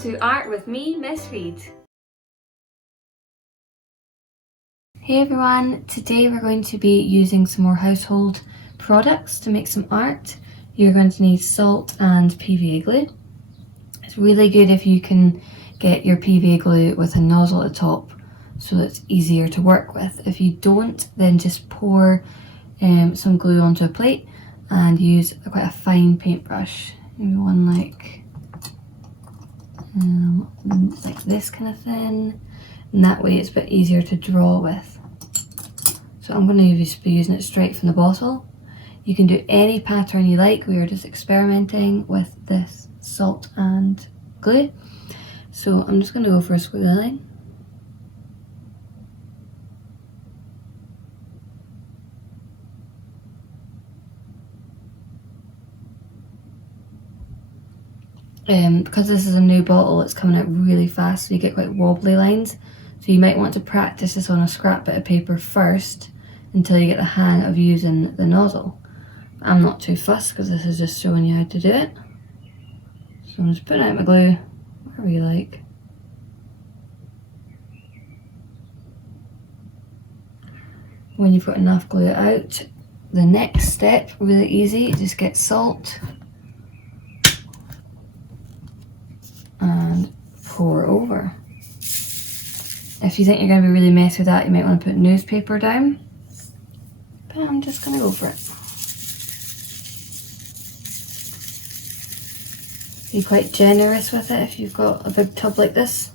to Art with me, Miss Reed. Hey everyone, today we're going to be using some more household products to make some art. You're going to need salt and PVA glue. It's really good if you can get your PVA glue with a nozzle at the top so that it's easier to work with. If you don't, then just pour some glue onto a plate and use quite a fine paintbrush. Maybe one like this kind of thin, and that way it's a bit easier to draw with. So I'm going to be using it straight from the bottle. You can do any pattern you like. We are just experimenting with this salt and glue. So I'm just going to go for a squiggly line. Because this is a new bottle, it's coming out really fast, so you get quite wobbly lines. So you might want to practice this on a scrap bit of paper first until you get the hang of using the nozzle. I'm not too fussed because this is just showing you how to do it. So I'm just putting out my glue, wherever you like. When you've got enough glue out, the next step, really easy, just get salt and pour over. If you think you're going to be really messy with that, you might want to put newspaper down, but I'm just going to go for it. Be quite generous with it if you've got a big tub like this.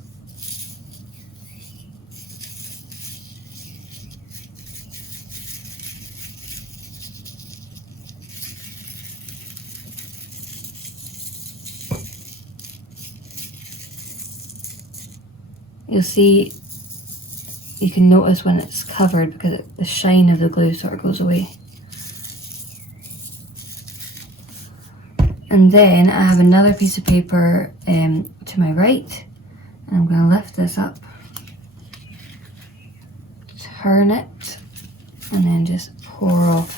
You'll see, you can notice when it's covered because the shine of the glue sort of goes away. And then I have another piece of paper to my right, and I'm going to lift this up, turn it, and then just pour off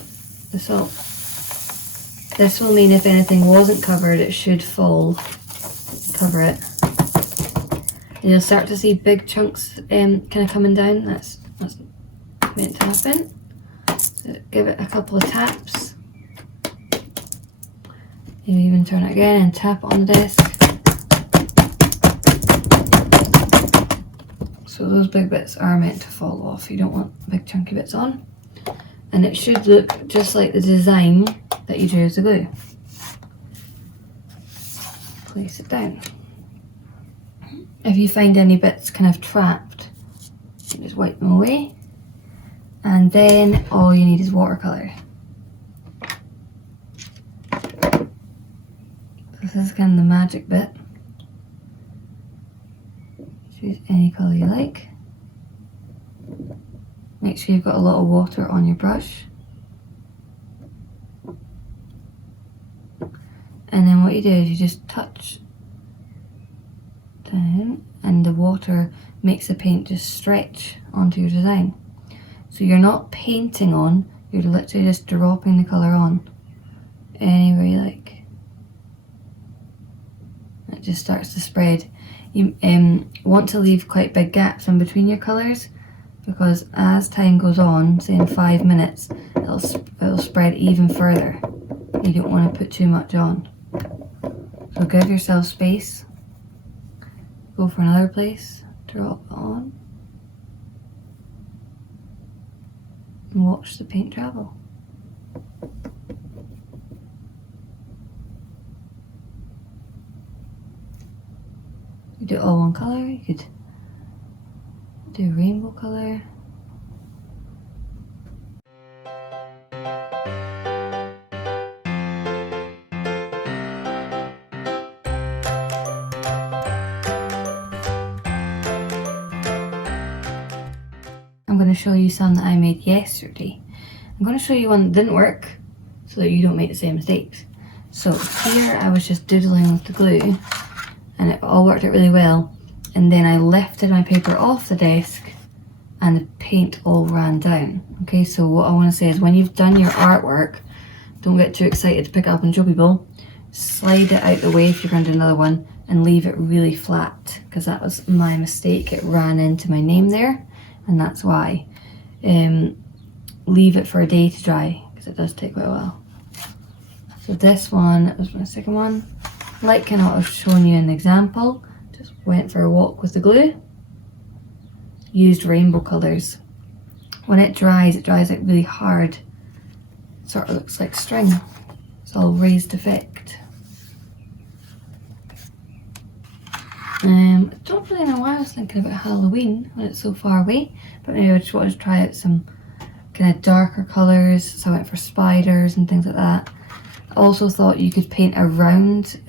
the salt. This will mean if anything wasn't covered, it should fall, cover it. You'll start to see big chunks kind of coming down. That's meant to happen. So give it a couple of taps. You even turn it again and tap it on the desk. So those big bits are meant to fall off. You don't want big chunky bits on. And it should look just like the design that you drew with the glue. Place it down. If you find any bits kind of trapped, you just wipe them away. And then all you need is watercolour. This is kind of the magic bit. Choose any colour you like. Make sure you've got a lot of water on your brush. And then what you do is you just touch down, and the water makes the paint just stretch onto your design. So you're not painting on, you're literally just dropping the colour on anywhere you like. It just starts to spread. You want to leave quite big gaps in between your colours, because as time goes on, say in 5 minutes, it'll spread even further. You don't want to put too much on. So give yourself space. Go for another place, drop it on, and watch the paint travel. You do it all one colour, you could do rainbow colour. I'm going to show you some that I made yesterday. I'm going to show you one that didn't work so that you don't make the same mistakes. So here I was just doodling with the glue and it all worked out really well, and then I lifted my paper off the desk and the paint all ran down. Okay, so what I want to say is when you've done your artwork, don't get too excited to pick it up and show people. Slide it out the way if you're going to do another one and leave it really flat, because that was my mistake. It ran into my name there, and that's why. Leave it for a day to dry, because it does take quite a while. So this one was my second one. Like kind of what I was showing you in the example, just went for a walk with the glue. Used rainbow colours. When it dries like really hard. Sort of looks like string. It's all raised effect. I don't really know why I was thinking about Halloween when it's so far away, but maybe I just wanted to try out some kind of darker colours, so I went for spiders and things like that. I also thought you could paint around,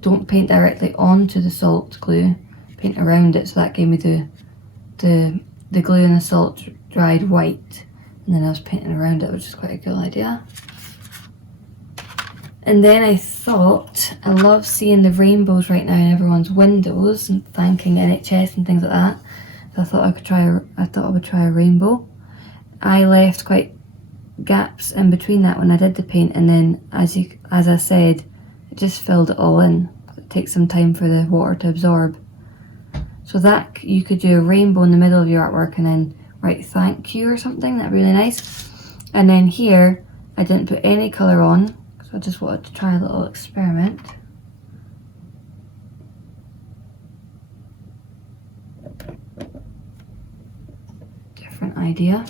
don't paint directly onto the salt glue, paint around it, so that gave me the glue and the salt dried white, and then I was painting around it, which is quite a cool idea. And then I thought, I love seeing the rainbows right now in everyone's windows and thanking NHS and things like that. So I thought I would try a rainbow. I left quite gaps in between that when I did the paint, and then as I said, it just filled it all in. It takes some time for the water to absorb. So that you could do a rainbow in the middle of your artwork and then write thank you or something. That'd be really nice. And then here I didn't put any colour on, so I just wanted to try a little experiment. Different idea.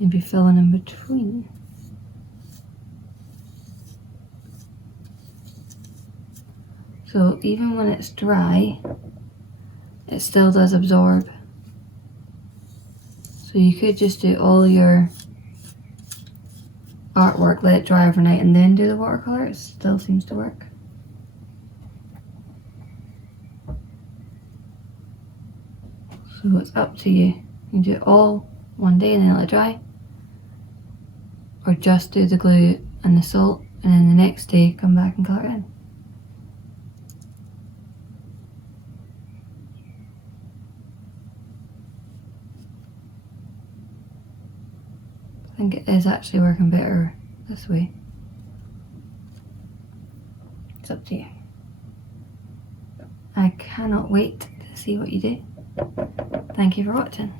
Maybe filling in between. So even when it's dry, it still does absorb. So you could just do all your artwork, let it dry overnight, and then do the watercolour. It still seems to work. So it's up to you. You can do it all one day and then let it dry, or just do the glue and the salt and then the next day come back and colour it in. I think it is actually working better this way. It's up to you. I cannot wait to see what you do. Thank you for watching.